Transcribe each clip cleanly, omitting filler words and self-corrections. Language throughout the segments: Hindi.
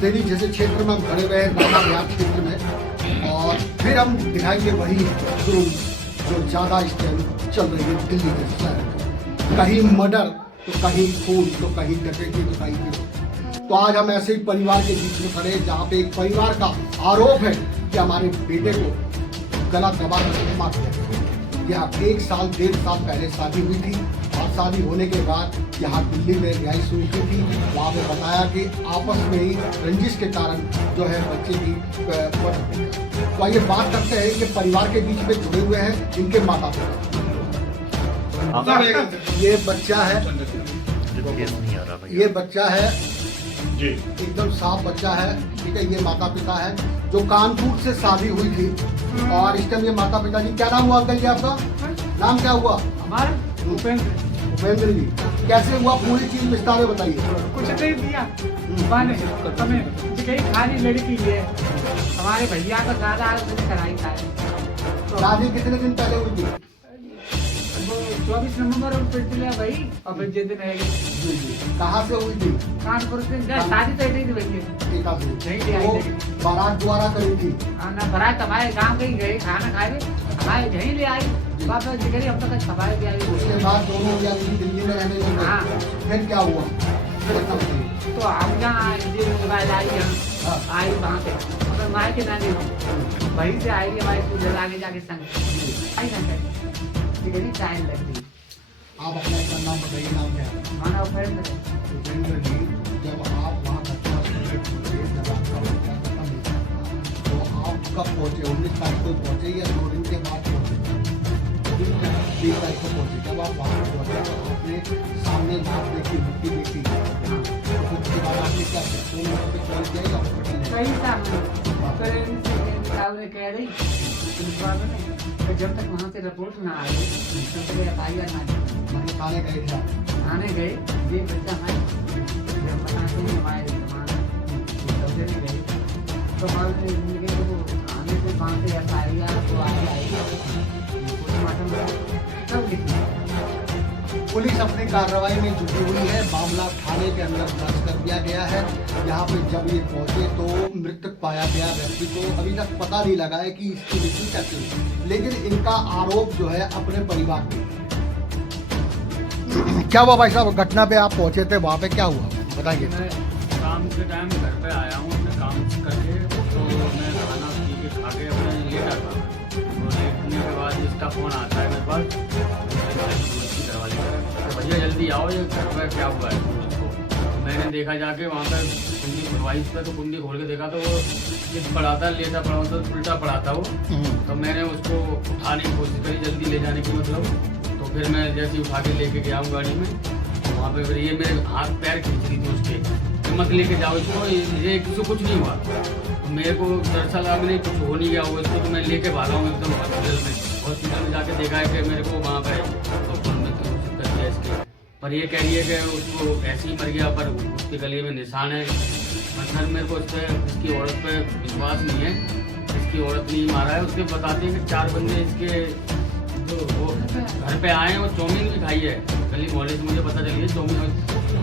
देवी जैसे क्षेत्र में हम खड़े हुए हैं, नाना बिहार क्षेत्र में, और फिर हम दिखाएंगे वही जो ज़्यादा इस टाइम चल रही है दिल्ली के शहर में। कहीं मर्डर तो कहीं खून तो कहीं डकैती तो कहीं गिरोह। तो आज हम ऐसे ही परिवार के बीच में खड़े हैं जहाँ पे एक परिवार का आरोप है कि हमारे बेटे को गला दबा कर मार दिया। यहाँ 1 साल 1.5 साल पहले शादी हुई थी, और शादी होने के बाद यहाँ दिल्ली में रिहाइश हुई थी। वहाँ पे बताया कि आपस में ही रंजिश के कारण जो है बच्चे की तो आइए बात करते हैं कि परिवार के बीच में जुड़े हुए हैं इनके माता पिता। ये बच्चा है, ये बच्चा है जी, एकदम साफ बच्चा है, ठीक है। ये माता पिता है जो कानपुर से शादी हुई थी, और इस टाइम ये माता पिता जी। क्या नाम हुआ अंकल जी आपका? नाम क्या हुआ? हमारा उपेंद्र जी। कैसे हुआ पूरी चीज विस्तार में बताइए। कुछ नहीं दिया हमें खाली लड़की है, हमारे भैया का दादा कराई था। शादी कितने दिन पहले हुई थी? 24 नवंबर भाई, और फिर जिस दिन रहेगी। कहाँ से हुई थी? कानपुर से। शादी तो नहीं थी भैया, बारात द्वारा करी थी ना। बारात हमारे गाँव के ही गए, खाना खाए हमारे यहीं ले आई, वापस दिखरी हम तक खबाएं भी आई। उसके बाद दोनों दिल्ली में रहने लगे। फिर क्या हुआ? तो हम जहाँ आई वहाँ पे मगर माए के नानी वहीं से आई हमारे पूजा आगे जाके संग आई ना टाइम लग गई। आप अपना इसका नाम बताइए। नाम क्या है? माना उपेंद्र जी। जब आप वहाँ जब आपका बच्चा खत्म हुआ तो आप कब पहुँचे? 19 तारीख को पहुँचे या 2 दिन के बाद पहुँचे? 20 तारीख को पहुँचे। जब आप वहाँ पहुँचे तो आपने सामने नाक देखी, मिट्टी देखी, तो उसके बाद आपने क्या किया? फोन पे कॉल किया या सही सामने कह रही तो जब तक वहाँ से रिपोर्ट ना आई तब तक FIR ना मतलब थाने गए थे? थाने गए। ये बच्चा है जब बताते हैं हमारे कब्जे में गए तो वो थाने से वहाँ से FIR तो आएगी पोस्टमार्टम सब लिखी। पुलिस अपनी कार्रवाई में जुटी हुई है। मामला थाने के अंदर दर्ज कर दिया गया है। यहाँ पे जब ये पहुंचे तो मृतक पाया गया व्यक्ति को अभी तक पता नहीं लगा है कि इसकी मृत्यु कैसे हुई, लेकिन इनका आरोप जो है अपने परिवार पे। क्या हुआ भाई साहब? घटना पे आप पहुंचे थे, वहाँ पे क्या हुआ बताइए। मैं शाम के टाइम घर पे आया हूँ अपने काम करके, तो मैं खाना पी के खा के अपने लेटा था। तो लेटने के बाद इसका फ़ोन आता है मेरे पास, भैया जल्दी आओ, ये घर पर क्या हुआ है उसको। तो मैंने देखा जाके वहाँ पर कुंडी खुलवाई उस पर, तो कुंडी खोल के देखा तो वो किस पड़ा था, लेटा पड़ा था, उल्टा पड़ा था वो। तो मैंने उसको उठाने की कोशिश करी, जल्दी ले जाने की मतलब। तो फिर मैं जैसे उठा के लेके गया हूँ गाड़ी में, तो वहाँ पे फिर ये मेरे हाथ पैर खींच रही थी उसके, मत लेके जाओ इसको, ये किसी को कुछ नहीं हुआ। तो मेरे को दरअसल लगा नहीं कुछ हो नहीं गया हुआ इसको, तो मैं लेके भागा हूँ एकदम हॉस्पिटल में जाके देखा है कि मेरे को वहाँ पे तो इसके पर ये कह रही है कि उसको ऐसे ही मर गया, पर उसके गले में निशान है। सर मेरे को इसकी औरत पे विश्वास नहीं है, इसकी औरत नहीं मारा है। उसके बताते हैं कि 4 बंदे इसके जो वो घर पे आए हैं, वो चाउमीन भी खाई है गली मोहल्ले से, मुझे पता चली है चाउमीन।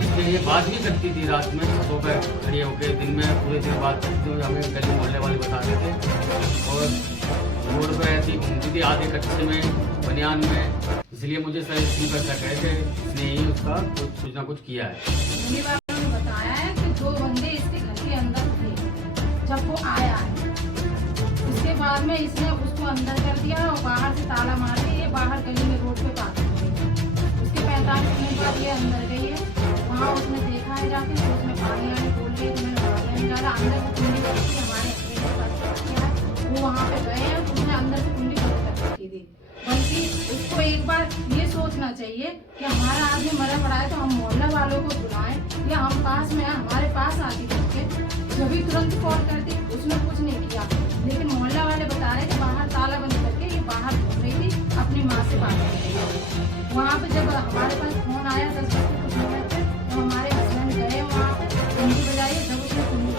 इसलिए ये बात भी करती थी रात में छतों पर खड़े होकर, दिन में पूरे दिन बात करती थी, हमें गली मोहल्ले वाले बताते थे। और रोड पर ऐसी घूमती थी आधे कच्चे में बनियान में, इसलिए मुझे सर इसी पर शक है कि इसने ही उसका कुछ ना कुछ किया है। बताया है कि 2 बंदे इसके घर के अंदर थे जब वो आया है। उसके बाद में इसने उसको अंदर कर दिया और बाहर से ताला मार के ये बाहर गली में रोड पे पास हो गई। उसके 45 मिनट बाद ये अंदर गई है, वहाँ उसने देखा है जाके, तो उसने पानी आने बोल दिया कि मैंने पानी आने डाला अंदर से कुंडी करके हमारे वो वहाँ पे गए हैं, उसने अंदर से कुंडी कर रखी थी। बल्कि उसको एक बार ये सोचना चाहिए कि हमारा आदमी मरा पड़ा है तो हम मोहल्ला वालों को बुलाएं, या हम पास में हमारे पास आती करके जो भी तुरंत कॉल करती। उसने कुछ नहीं किया, लेकिन मोहल्ला वाले बता रहे कि बाहर ताला बंद करके ये बाहर घूम रही थी, अपनी माँ से बात कर रही थी। वहाँ पे जब हमारे पास फोन आया 10 बजे कुछ मिनट पे, तो हमारे हस्बैंड गए वहाँ पे, कुंडी बजाई। जब उसने कुंडी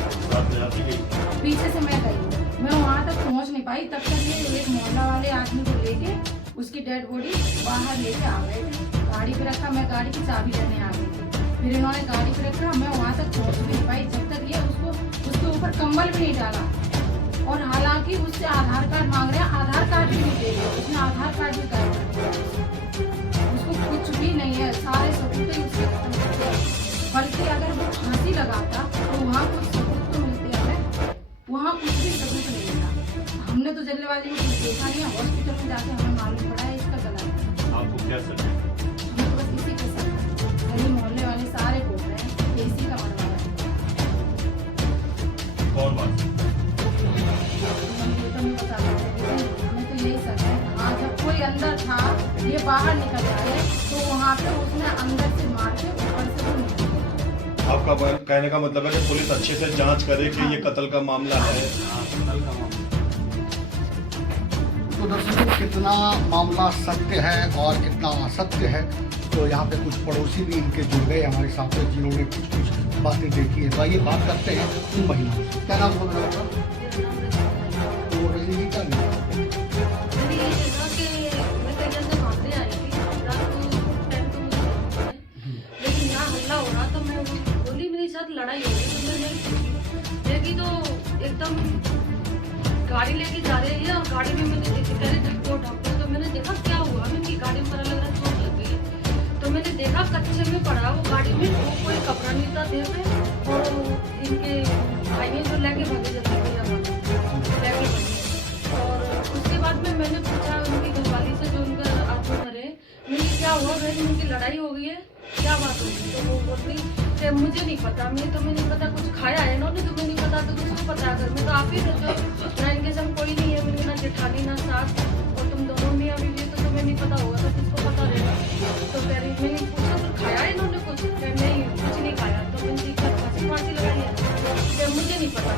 पीछे से मैं गई, मैं वहाँ तक पहुँच नहीं पाई, तब तक ये एक मोहल्ला वाले आदमी को लेके उसकी डेड बॉडी बाहर लेके आ गए थे। गाड़ी पे रखा, मैं गाड़ी की चाबी लेने आ गई थी, फिर इन्होंने गाड़ी पे रखा, मैं वहाँ तक पहुँच भी नहीं पाई जब तक ये उसको और कंबल भी नहीं डाला। और हालांकि उससे आधार कार्ड मांग रहे हैं, आधार कार्ड भी नहीं दे रहे, उसने आधार कार्ड भी गायब कर दिया। उसको कुछ भी नहीं है, सारे सबूत ही उसके खत्म कर दिए। बल्कि अगर वो फांसी लगाता तो वहाँ कुछ सबूत तो मिलते हमें, वहाँ कुछ भी सबूत नहीं मिला। हमने तो जल्दबाजी में कुछ देखा नहीं है, हॉस्पिटल में जाके हमें मालूम पड़ा है इसका गला है। आपको क्या सर है? हमें तो बस इसी के साथ गली मोहल्ले वाले सारे बोल रहे हैं कि इसी का मरवा है। कौन बात? हमें तो नहीं पता था, लेकिन हमें तो यही शक है। हाँ, जब कोई अंदर था, ये बाहर निकल आए तो वहाँ पे उसने अंदर से मार के ऊपर से वो निकल गया। आपका कहने का मतलब है कि पुलिस अच्छे से जांच करे कि ये कत्ल का मामला है। हाँ, कल का मामला। तो दर्शकों, कितना मामला सत्य है और कितना असत्य है, तो यहाँ पे कुछ पड़ोसी भी इनके जुड़ गए हमारे साथ में, जिन्होंने कुछ कुछ बातें देखी है। तो आइए बात करते हैं उन महिलाओं से। क्या नाम बोल रहा था? तो रजनी जी क्या नाम? लड़ाई हो गई तो मैंने देखी तो एकदम गाड़ी लेके जा रहे हैं और गाड़ी में मैंने देखी कह रहे ढक्को ढक्को, तो मैंने देखा क्या हुआ, मैंने गाड़ी में पता लग रहा चोट लग गई है। तो मैंने देखा कच्चे में पड़ा वो गाड़ी में, वो कोई कपड़ा नहीं था देह पे, और इनके भाई ने जो लेके भागे जल्दी भैया लेके भागे। और उसके बाद में मैंने पूछा उनकी घरवाली से जो उनका आत्मा करे, मैंने क्या हुआ भाई, उनकी लड़ाई हो गई है, क्या बात होगी? तो वो बोल रही मुझे नहीं पता, मैं तुम्हें नहीं पता, कुछ खाया है इन्होंने, तुम्हें नहीं पता तो किसको पता है? घर में तो आप ही रहते हो ना, इनके संग कोई नहीं है, मैंने ना जेठानी ना सास, और तुम दोनों मियाँ बीवी, तो तुम्हें नहीं पता होगा तो किसको पता रहेगा? तो कह रही, मैंने पूछा तो खाया है इन्होंने कुछ? नहीं, कुछ नहीं खाया। तो मैंने फांसी लगाई है, मुझे नहीं पता।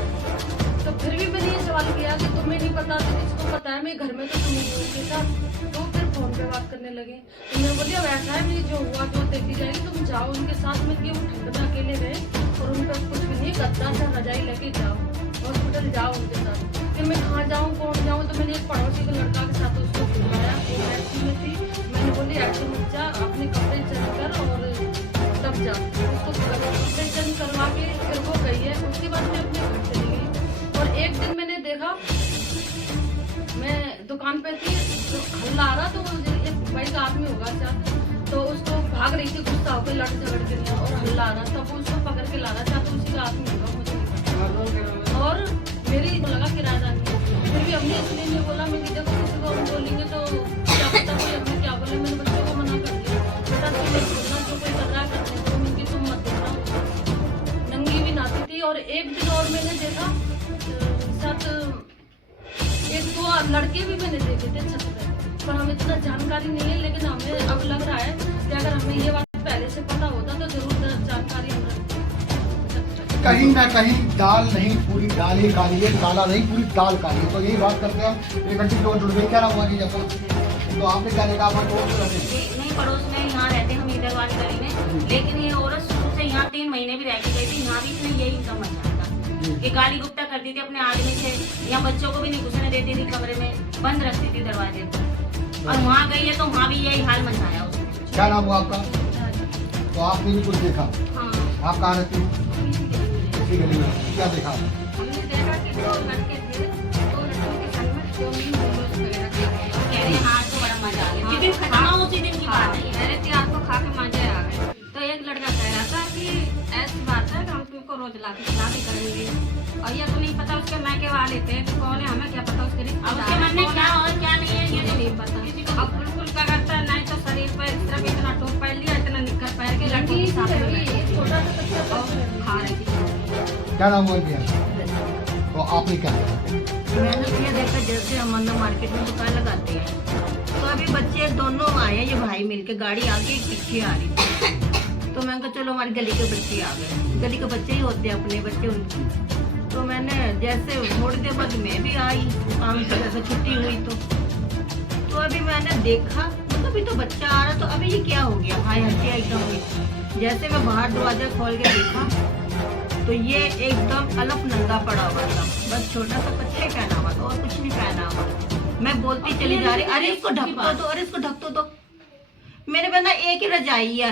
तो फिर भी मैंने ये सवाल किया कि तुम्हें नहीं पता तो किसको पता है? मैं घर में तो तुम ही उनके साथ। तो फिर फोन पे बात करने लगे, तो मैं बोली अब ऐसा है, मेरी जो हुआ जो देखी जाएगी, तुम जाओ उनके साथ। मिलके वो ठंड में अकेले गए और उनका कुछ भी नहीं, गद्दा सा रजाई लेके जाओ, हॉस्पिटल जाओ उनके साथ। फिर मैं कहाँ जाऊँ, कौन जाऊँ? तो मैंने एक पड़ोसी के लड़का के साथ उसको बुलवाया, वो ऐसी में थी। मैंने बोली ऐसे मत जा, अपने कपड़े चेंज कर और तब जा। उसको कपड़े चेंज करवा के फिर वो गई है। उसके बाद मैं अपने घर चली गई। और एक दिन मैंने देखा, मैं दुकान पे थी तो हल्ला आ रहा, तो एक भाई का आदमी होगा शायद, तो उसको भाग रही थी गुस्सा होकर, लड़ झगड़ के नहीं, और हल्ला आ रहा, तब वो उसको पकड़ के ला रहा था, तो उसी का आदमी होगा, मुझे नहीं पता। और मेरी लगा किराएदार नहीं, फिर भी हमने इसलिए नहीं बोला, मैं देखो किसी को हम बोलेंगे तो क्या पता कोई हमें क्या बोले। मैंने बच्चों को मना कर दिया, बेटा तुम नहीं बोलना, जो कोई कर रहा है करने दो, उनकी तुम मत देखना। नंगी भी नाती थी। और एक दिन और मैंने देखा, साथ एक दो लड़के भी मैंने देखे थे छत पे, पर हमें इतना जानकारी नहीं है। लेकिन हमें अब लग रहा है कि अगर हमें ये बात पहले से पता होता तो जरूर जानकारी हम रखते। कहीं ना कहीं दाल नहीं पूरी दाल ही काली है, काला नहीं पूरी दाल काली है। तो यही बात करते हैं हम। एक घंटे जो जुड़ गई, क्या नाम हुआ जी जब? तो आपने क्या देखा? आप पड़ोस में रहते हैं? नहीं, पड़ोस में यहाँ रहते हम इधर वाली गली में। लेकिन ये औरत शुरू से यहाँ 3 महीने भी रह के गई थी, यहाँ भी इसने यही इनका मजा था कि गाली गुप्ता करती थी अपने आदमी से, यहाँ बच्चों को भी नहीं घुसने देती थी, कमरे में बंद रखती थी दरवाजे को। और वहाँ गई है तो वहाँ भी यही हाल मचाया उसने। क्या नाम हुआ आपका? तो आपने भी कुछ देखा? हाँ, आप कहाँ रहती हो? इसी गली में। क्या देखा? हमने देखा कि 2 लड़के थे, 2 लड़कों के संग में 2 मोमोज वगैरह खा रहे हैं। कह रहे हाँ तो बड़ा मजा आ गया, क्योंकि खत्म उसी दिन की बात है। कह रहे थे आपको खा के मजे आ गए। तो एक लड़का कह रहा था कि ऐसी बात है कि हम तुमको रोज ला के खिला भी करेंगे, और ये तो नहीं पता उसके मैके वाले थे तो कौन है, हमें क्या पता उसके लिए अब उसके मन में क्या और क्या नहीं है, ये नहीं पता। अब बिल्कुल क्या करता है, नहीं तो शरीर पर सिर्फ इतना टोप पहन लिया, इतना निक्कर पहन के लड़की के साथ में बैठे। छोटा सा बच्चा और खा रही थी। क्या नाम हुआ भैया? तो आपने क्या देखा? मैंने तो ये देखा, जैसे हम अंदर मार्केट में दुकान लगाते हैं तो अभी बच्चे दोनों आए, ये भाई मिलके, गाड़ी आगे पीछे आ रही थी। तो मैंने कहा चलो हमारी गली के बच्चे आ गए, गली के बच्चे ही होते हैं अपने बच्चे उनके। तो मैंने जैसे थोड़ी देर बाद मैं भी आई काम से, जैसे छुट्टी हुई तो अभी मैंने देखा, मतलब अभी तो बच्चा आ रहा, तो अभी ये क्या हो गया, हाय हत्या एकदम हुई। जैसे मैं बाहर दरवाजा खोल के देखा तो ये एकदम अलफ नंगा पड़ा हुआ था, बस छोटा सा कच्छे पहना हुआ था और कुछ नहीं पहना हुआ। मैं बोलती चली जा रही, अरे इसको ढक दो, अरे इसको ढक दो। मेरे बना एक ही रजाई है,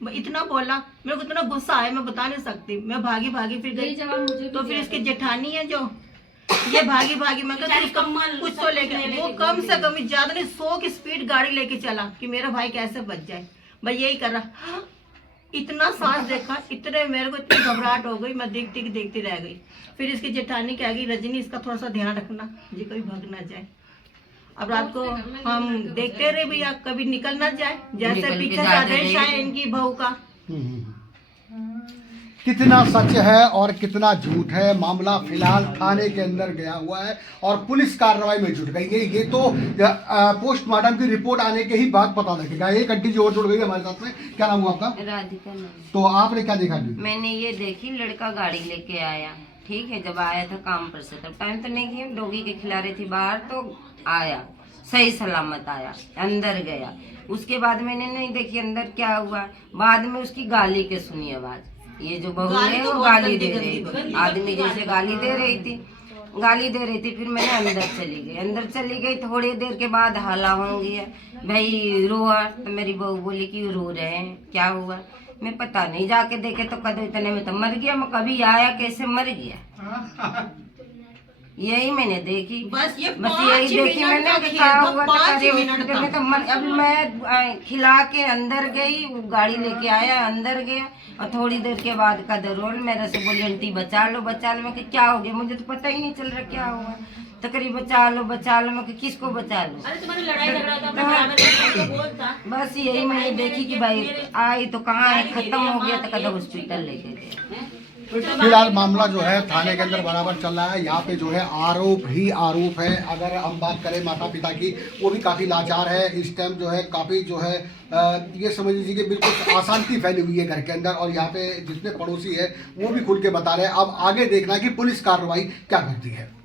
इतना बोला, मेरे को इतना गुस्सा आया मैं बता नहीं सकती। मैं भागी भागी फिर यही गई, जवाब मुझे भी तो फिर दिया इसकी था। जेठानी है जो, ये भागी भागी मैं कहती बेचारी कम्मल कुछ सब तो लेके, लेके वो घूम कम से रही कम ज्यादा नहीं 100 की स्पीड गाड़ी लेके चला कि मेरा भाई कैसे बच जाए। भाई यही कर रहा, इतना सांस देखा, इतने मेरे को इतनी घबराहट हो गई, मैं देखती रह गई। फिर इसकी जेठानी कह गई रजनी इसका थोड़ा सा ध्यान रखना, ये कभी भाग ना जाए। अब रात को हम देखते रहे भैया कभी निकल ना जाए, जैसे निकल के पीछे जाते आदेश रहे। आए इनकी बहू का। कितना सच है और कितना झूठ है, मामला फिलहाल थाने के अंदर गया हुआ है और पुलिस कार्रवाई में जुट गई है। ये तो पोस्टमार्टम की रिपोर्ट आने के ही बाद पता लगेगा। एक आंटी जी और जुड़ गई है हमारे साथ में। क्या नाम हुआ आपका? राधिका नाम। तो आपने क्या देखा जी? मैंने ये देखी, लड़का गाड़ी लेके आया, ठीक है, जब आया था काम पर से तब टाइम तो नहीं किया, डॉगी के खिला रही थी बाहर, तो आया सही सलामत आया, अंदर गया। उसके बाद मैंने नहीं देखी अंदर क्या हुआ, बाद में उसकी गाली के सुनी आवाज, ये जो बहू गाली है तो वो बहुत गाली गंदी दे गंदी रही गंदी थी, आदमी जैसे गाली दे रही थी। फिर मैंने अंदर चली गई, थोड़ी देर के बाद हल्ला हो गया, भाई रोआ, तो मेरी बहू बोली कि रो रहे हैं, क्या हुआ? मैं पता नहीं, जाके देखे तो कदम इतने में तो मर गया। मैं कभी आया कैसे मर गया, यही मैंने देखी, बस ये यही 5 देखी मिनट मैंने का कि खेल क्या था, हुआ, तो 5 करे मिनट हॉस्पिटल में का। तो अब मैं खिला के अंदर गई, वो गाड़ी लेके आया, अंदर गया, और थोड़ी देर के बाद कदर रोल मेरे से बोली आंटी बचा लो। मैं कि क्या हो गया, मुझे तो पता ही नहीं चल रहा क्या हुआ। तो करीब बचा लो, मैं कि किसको बचा लो? अरे तुम्हारी लड़ाई झगड़ा था अपने बराबर में, तो बोल था। बस यही मैंने देखी कि भाई आई तो कहाँ है, खत्म हो गया तो कदम हॉस्पिटल लेके गए। फिलहाल मामला जो है थाने के अंदर बराबर चल रहा है। यहाँ पे जो है आरोप ही आरोप है। अगर हम बात करें माता पिता की, वो भी काफ़ी लाचार है इस टाइम, जो है काफ़ी जो है ये समझ लीजिए कि बिल्कुल अशांति फैली हुई है घर के अंदर। और यहाँ पे जितने पड़ोसी है वो भी खुल के बता रहे हैं। अब आगे देखना है कि पुलिस कार्रवाई क्या करती है।